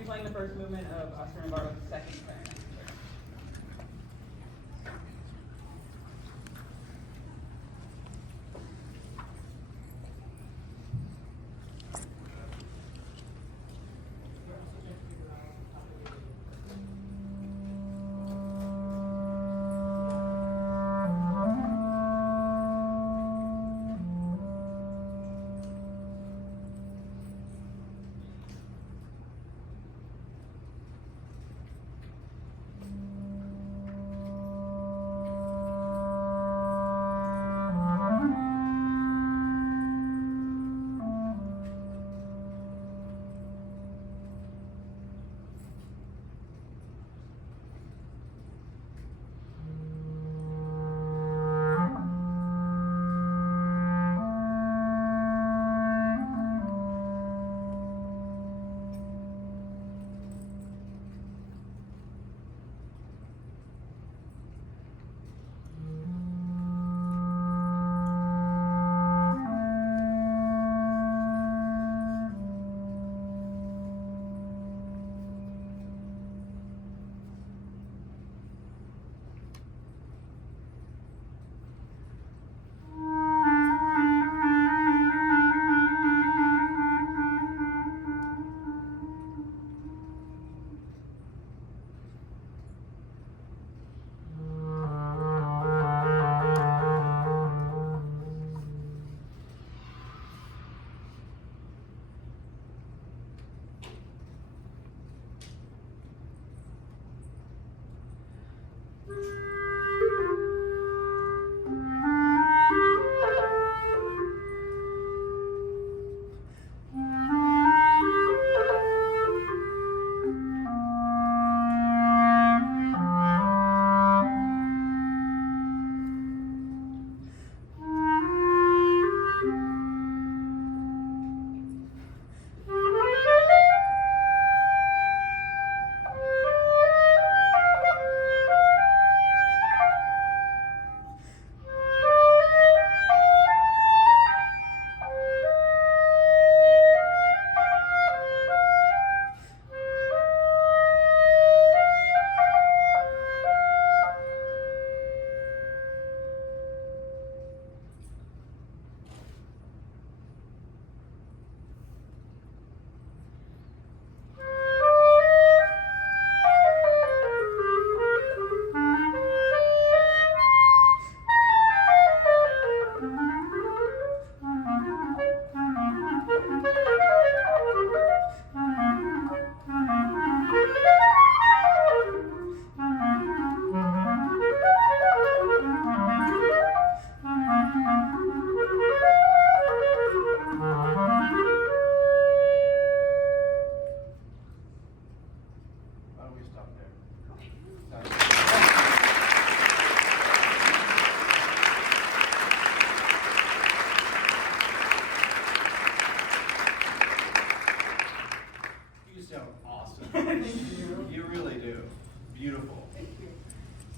be playing the first movement of Oscar Navarro's second clarinet.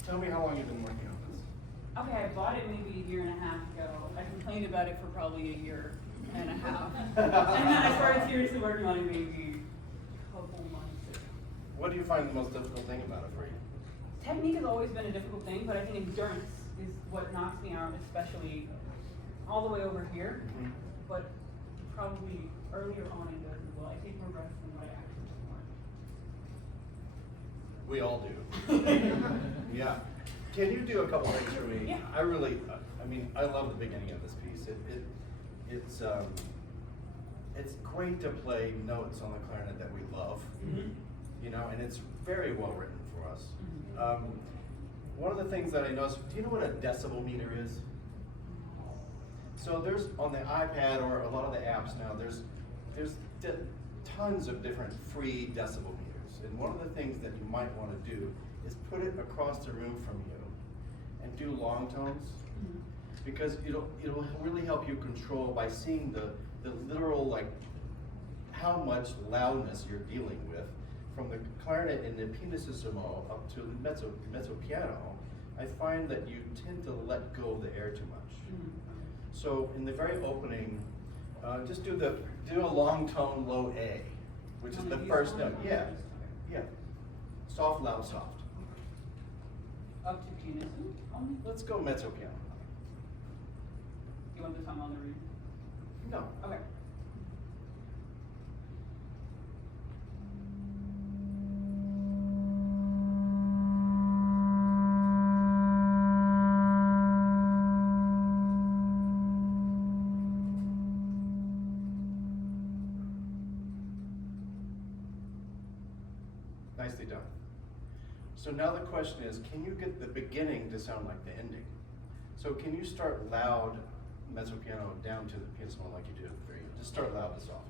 Tell me how long you've been working on this. Okay, I bought it maybe a year and a half ago. I complained about it for probably a year and a half. And then I started seriously working on it maybe a couple months ago. What do you find the most difficult thing about it for you? Technique has always been a difficult thing, but I think endurance is what knocks me out, especially all the way over here, but probably earlier on it does as well. I take more breaths than what I actually want. We all do. Yeah. Can you do a couple things for me? Yeah. I really, I mean, I love the beginning of this piece. It's great to play notes on the clarinet that we love, you know, and it's very well written for us. One of the things that I noticed, do you know what a decibel meter is? So there's, on the iPad or a lot of the apps now, there's tons of different free decibel meters. And one of the things that you might want to do is put it across the room from you and do long tones, because it'll really help you control by seeing the literal, like, how much loudness you're dealing with from the clarinet in the pianissimo up to mezzo piano. I find that you tend to let go of the air too much. So in the very opening, just do a long tone low A, which is On the the first beautiful note. or Yeah, just- okay. yeah. Soft, loud, soft. Up to pianissimo only? Let's go mezzo piano. You want the song on the read? No. Okay. Nicely done. So now the question is, can you get the beginning to sound like the ending? So can you start loud mezzo piano down to the pianissimo like you did at the very end? Just start loud and soft.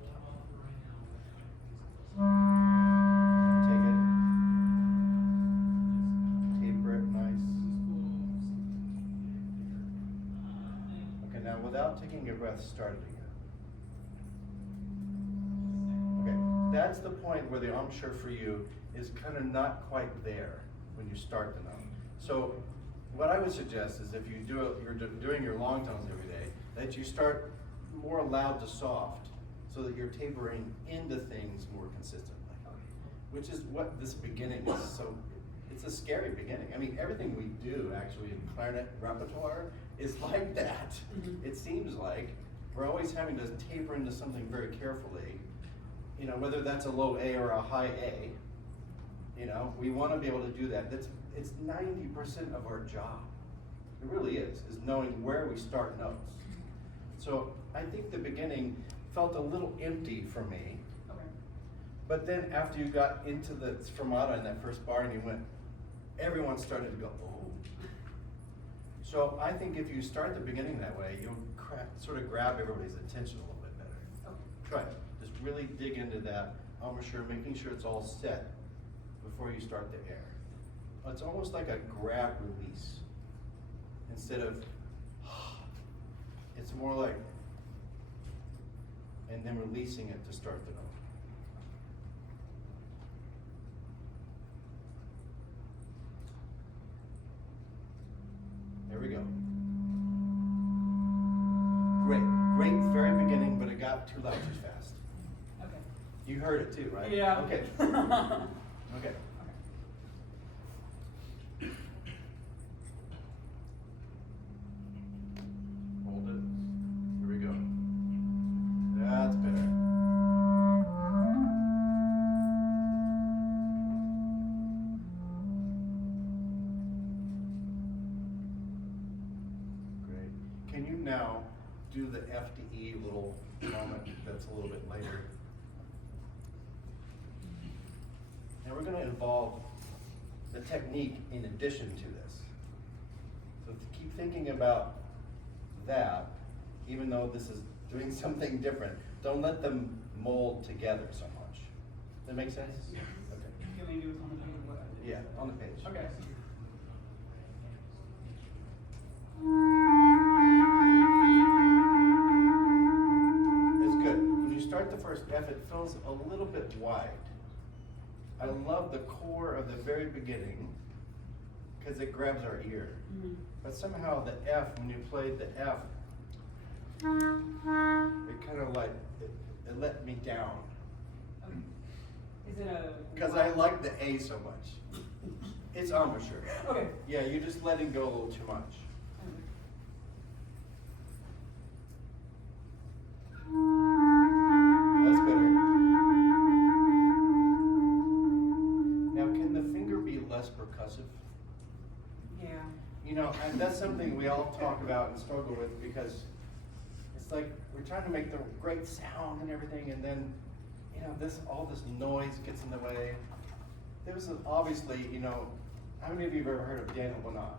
Take it. Taper it, nice. Okay, now without taking a breath, start it again. Okay, that's the point where the embouchure for you is kind of not quite there when you start the note. So what I would suggest is if you you're doing your long tones every day, that you start more loud to soft so that you're tapering into things more consistently, which is what this beginning is. So it's a scary beginning. I mean, everything we do actually in clarinet repertoire is like that. Mm-hmm. It seems like we're always having to taper into something very carefully, you know, whether that's a low A or a high A. You know, we want to be able to do that. It's 90% of our job. It really is knowing where we start notes. So I think the beginning felt a little empty for me. Okay. But then after you got into the sfumato in that first bar and you went, everyone started to go, oh. So I think if you start the beginning that way, you'll sort of grab everybody's attention a little bit better. Okay. Try it. Just really dig into that embouchure, making sure it's all set before you start the air. It's almost like a grab release instead of, it's more like, and then releasing it to start the note. There we go. Great, very beginning, but it got too loud too fast. Okay. You heard it too, right? Yeah. Okay. Okay. Hold it. Here we go. That's better. Great. Can you now do the F to E little moment that's a little bit later? And we're going to involve the technique in addition to this. So keep thinking about that, even though this is doing something different. Don't let them mold together so much. Does that make sense? Yes. Okay. You want me to do it on the page or what? Yeah, on the page. Okay. It's good. When you start the first F, it feels a little bit wide. I love the core of the very beginning because it grabs our ear. Mm-hmm. But somehow the F, when you played the F, it kind of like, it let me down. Okay. Is it a? Because I like the A so much. It's embouchure. Okay. Yeah, you're just letting go a little too much. That's better. Now, can the finger be less percussive? Yeah. You know, and that's something we all talk about and struggle with because it's like we're trying to make the great sound and everything, and then, you know, all this noise gets in the way. There was obviously, you know, how many of you have ever heard of Daniel Bonnat?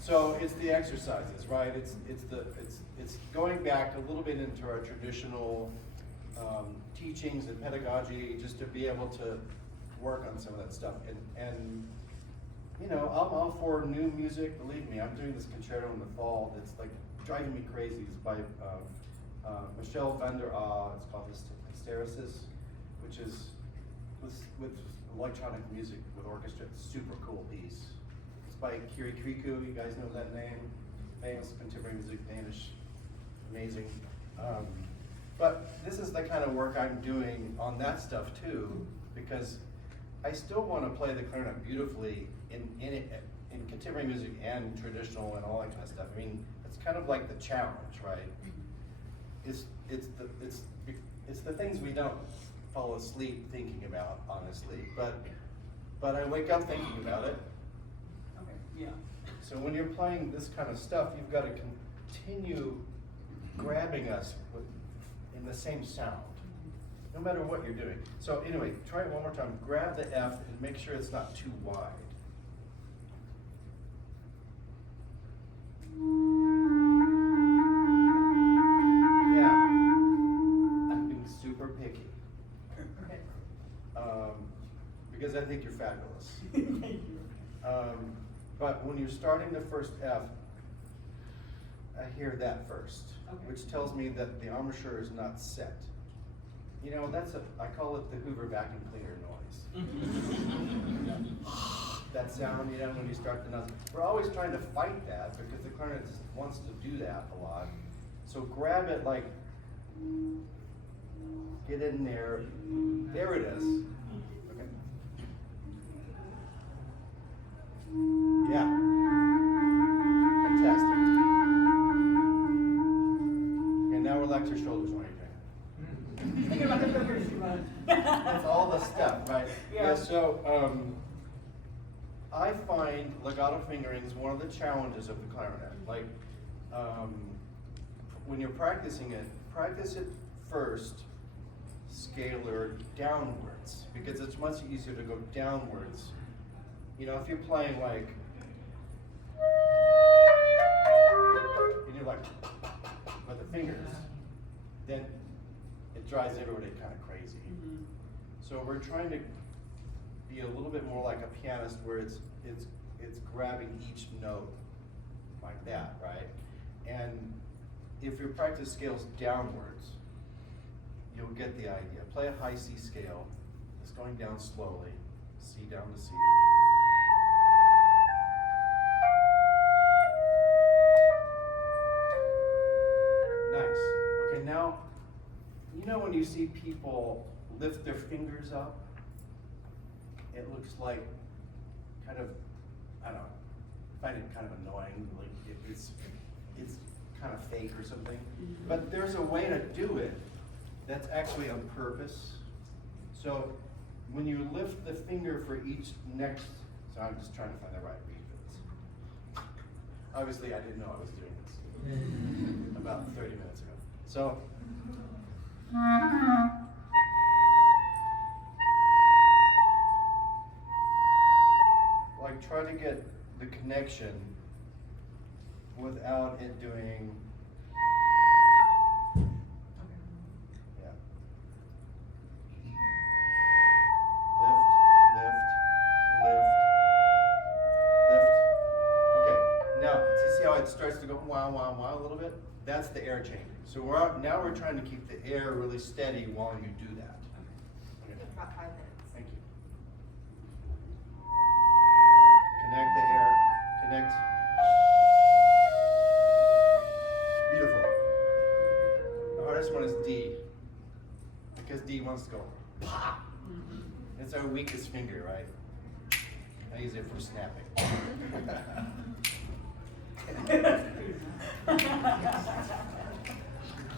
So it's the exercises, right? It's going back a little bit into our traditional teachings and pedagogy, just to be able to work on some of that stuff. And you know, I'm all for new music. Believe me, I'm doing this concerto in the fall that's like driving me crazy. It's by Michel van der Aa. It's called Hysteresis, which is with electronic music with orchestra. It's a super cool piece. It's by Kiri Kriku. You guys know that name? Famous contemporary music, Danish, amazing. But this is the kind of work I'm doing on that stuff too, because I still want to play the clarinet beautifully in contemporary music and traditional and all that kind of stuff. I mean, it's kind of like the challenge, right? It's the things we don't fall asleep thinking about, honestly. But I wake up thinking about it. Okay, yeah. So when you're playing this kind of stuff, you've got to continue grabbing us in the same sound, no matter what you're doing. So anyway, try it one more time. Grab the F and make sure it's not too wide. Yeah, I'm being super picky. Okay. Because I think you're fabulous. Thank you. But when you're starting the first F, I hear that first, Okay. which tells me that the embouchure is not set. You know, I call it the Hoover vacuum cleaner noise. That sound, you know, when you start the notes. We're always trying to fight that because the clarinet wants to do that a lot. So grab it like, get in there. There it is. Okay. Yeah. Fantastic. Okay, now relax your shoulders while you're doing it. Thinking about the fingers too much. That's all the stuff, right? Yeah. So, I find legato fingering is one of the challenges of the clarinet. Like, when you're practicing it, practice it first, scalar downwards, because it's much easier to go downwards. You know, if you're playing like, and you're like, with the fingers, then it drives everybody kind of crazy. Mm-hmm. So we're trying to be a little bit more like a pianist, where it's grabbing each note like that, right? And if your practice scales downwards, you'll get the idea. Play a high C scale. It's going down slowly. C down to C. Nice. Okay, now, you know when you see people lift their fingers up, it looks like kind of, I don't know, I find it kind of annoying, like it's kind of fake or something. Mm-hmm. But there's a way to do it that's actually on purpose. So when you lift the finger for each next, so I'm just trying to find the right beat for this. Obviously I didn't know I was doing this about 30 minutes ago. So, like try to get the connection without it doing, yeah. Lift, lift, lift, lift. Okay, now, see how it starts to go wow, wow, wow a little bit? That's the air changing. So now we're trying to keep the air really steady while you do that. Okay. About 5 minutes. Thank you. Connect the air, connect. Beautiful. The hardest one is D, because D wants to go pop. It's our weakest finger, right? I use it for snapping.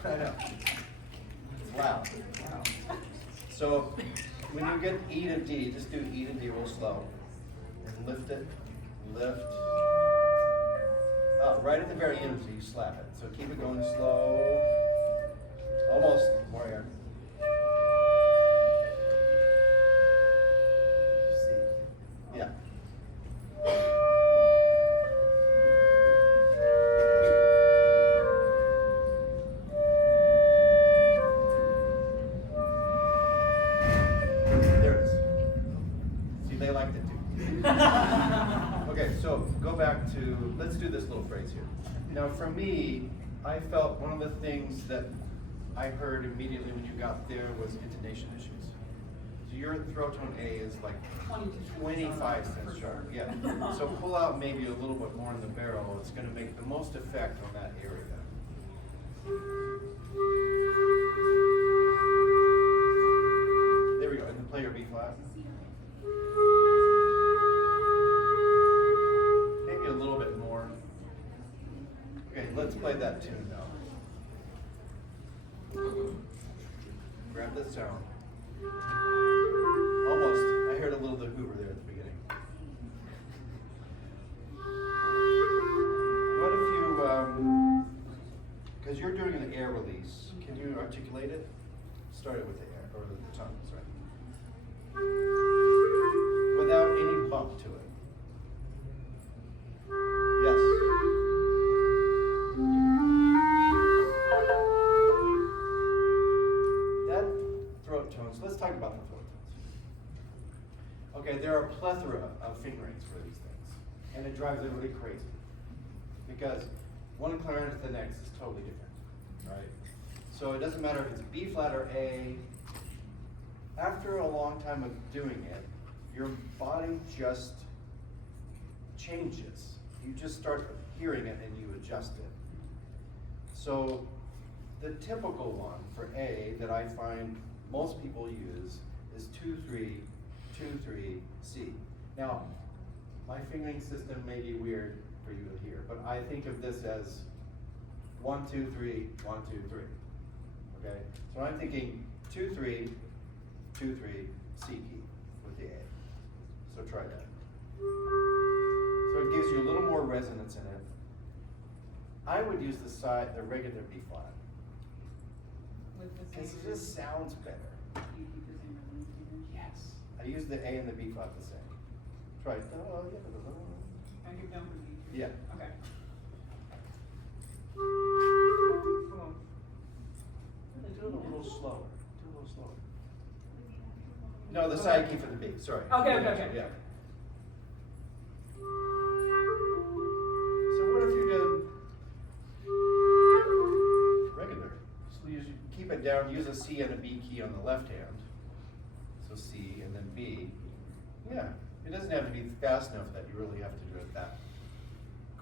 I know. It's loud. Wow. So when you get E to D, just do E to D real slow. And lift it, lift. Right at the very end, so you slap it. So keep it going slow. Almost. More air. C. Yeah. There it is. See, they liked it too. Okay, so go back to, let's do this little phrase here. Now for me, I felt one of the things that I heard immediately when you got there was intonation issues. So your throat tone A is like 25 cents sharp, yeah. So pull out maybe a little bit more in the barrel. It's gonna make the most effect on that area. grab this sound. Almost. I heard a little the Hoover there at the beginning. What if you, because you're doing an air release, can you articulate it? Start it with the air, or the tongue, sorry. Without any bump to it. Yes. That throat tones, let's talk about the throat tones. Okay, there are a plethora of fingerings for these things, and it drives everybody crazy. Because one clarinet to the next is totally different, right? So it doesn't matter if it's B flat or A. After a long time of doing it, your body just changes. You just start hearing it and you adjust it. So the typical one for A that I find most people use is 2-3, 2-3, C. Now, my fingering system may be weird for you to hear, but I think of this as 1, 2, 3, 1, 2, 3. Okay? So I'm thinking 2-3, 2-3, C key with the A. So try that. So it gives you a little more resonance in it. I would use the regular B flat. Because it just sounds better. Yes. I use the A and the B flat the same. Try it. Can I give down for B? Yeah. Okay. Do it a little slower. Do it a little slower. No, the side key for the B. Sorry. Okay. Yeah. So what if you did regular? So you keep it down, use a C and a B key on the left hand. So C and then B. Yeah, it doesn't have to be fast enough that you really have to do it that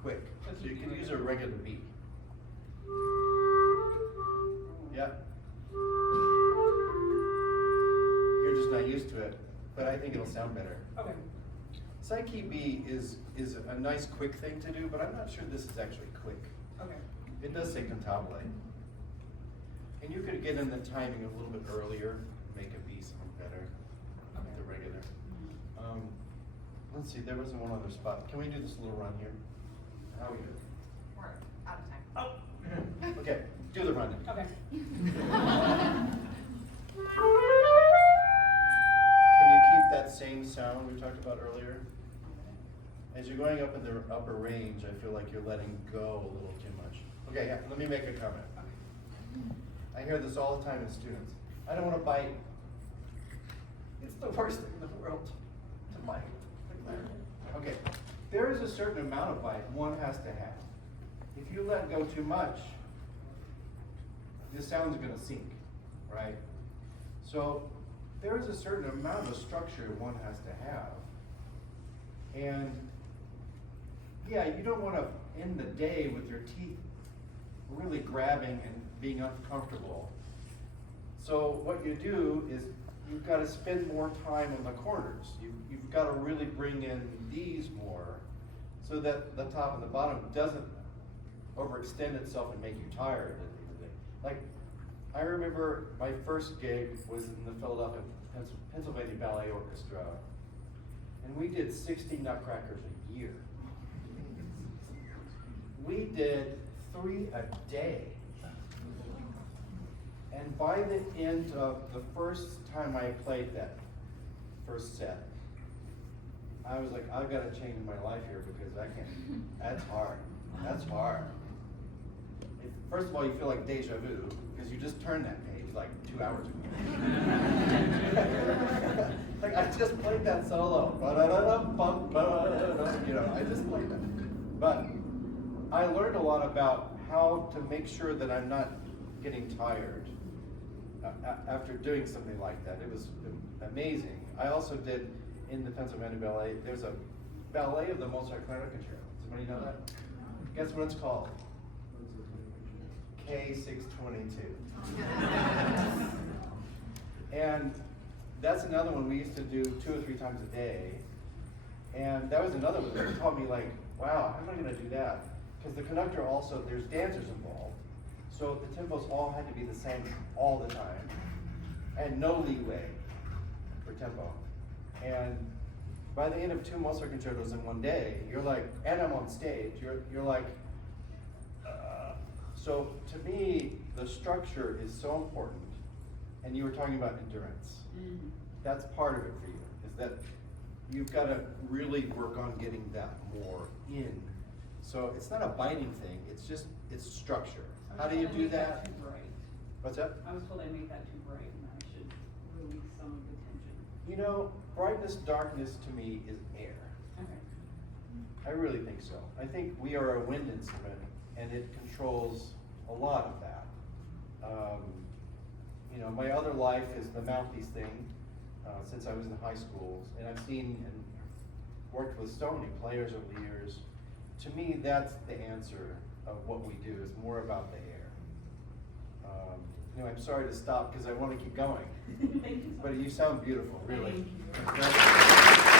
quick. So you can use a regular B. Yeah. You're just not used to it, but I think it'll sound better. Okay. Side key B is a nice quick thing to do, but I'm not sure this is actually quick. Okay. It does say cantabile. And you could get in the timing a little bit earlier, make a B sound better with the regular. Let's see, there wasn't one other spot. Can we do this little run here? How are we doing? We're out of time. Oh! Okay, do the run. Okay. Can you keep that same sound we talked about earlier? As you're going up in the upper range, I feel like you're letting go a little too much. Okay, yeah, let me make a comment. I hear this all the time in students. I don't want to bite. It's the worst thing in the world to bite. Okay, there is a certain amount of bite one has to have. If you let go too much, the sound's going to sink, right? So there is a certain amount of structure one has to have. And yeah, you don't want to end the day with your teeth really grabbing and being uncomfortable. So what you do is you've got to spend more time on the corners. You've got to really bring in these more so that the top and the bottom doesn't overextend itself and make you tired at the end of the day. Like, I remember my first gig was in the Philadelphia, Pennsylvania Ballet Orchestra, and we did 60 Nutcrackers a year. We did 3 a day. And by the end of the first time I played that first set, I was like, I've got to change my life here because I can't, that's hard. That's hard. First of all, you feel like deja vu because you just turned that page like 2 hours ago. Like I just played that solo. You know, I just played that. But I learned a lot about how to make sure that I'm not getting tired after doing something like that. It was amazing. I also did in the Pennsylvania Ballet, there's a ballet of the Mozart Clarinet Concerto. Does anybody know that? Guess what it's called? K622. And that's another one we used to do 2 or 3 times a day. And that was another one that taught me like, wow, how am I going to do that? Because the conductor also, there's dancers involved. So the tempos all had to be the same all the time. and no leeway for tempo. And by the end of 2 Mozart concertos in one day, you're like, and I'm on stage, you're like, so to me, the structure is so important. And you were talking about endurance. Mm-hmm. That's part of it for you, is that you've got to really work on getting that more in. So it's not a biting thing, it's structure. How do you do that? Too bright. What's that? I was told I made that too bright and I should release some of the tension. You know, brightness, darkness to me is air. Okay. I really think so. I think we are a wind instrument and it controls a lot of that. You know, my other life is the mouthpiece thing since I was in high school, and I've seen and worked with so many players over the years. To me, that's the answer of what we do, is more about the air. You know, I'm sorry to stop because I want to keep going. Thank you so But much. you sound beautiful, really. Thank you.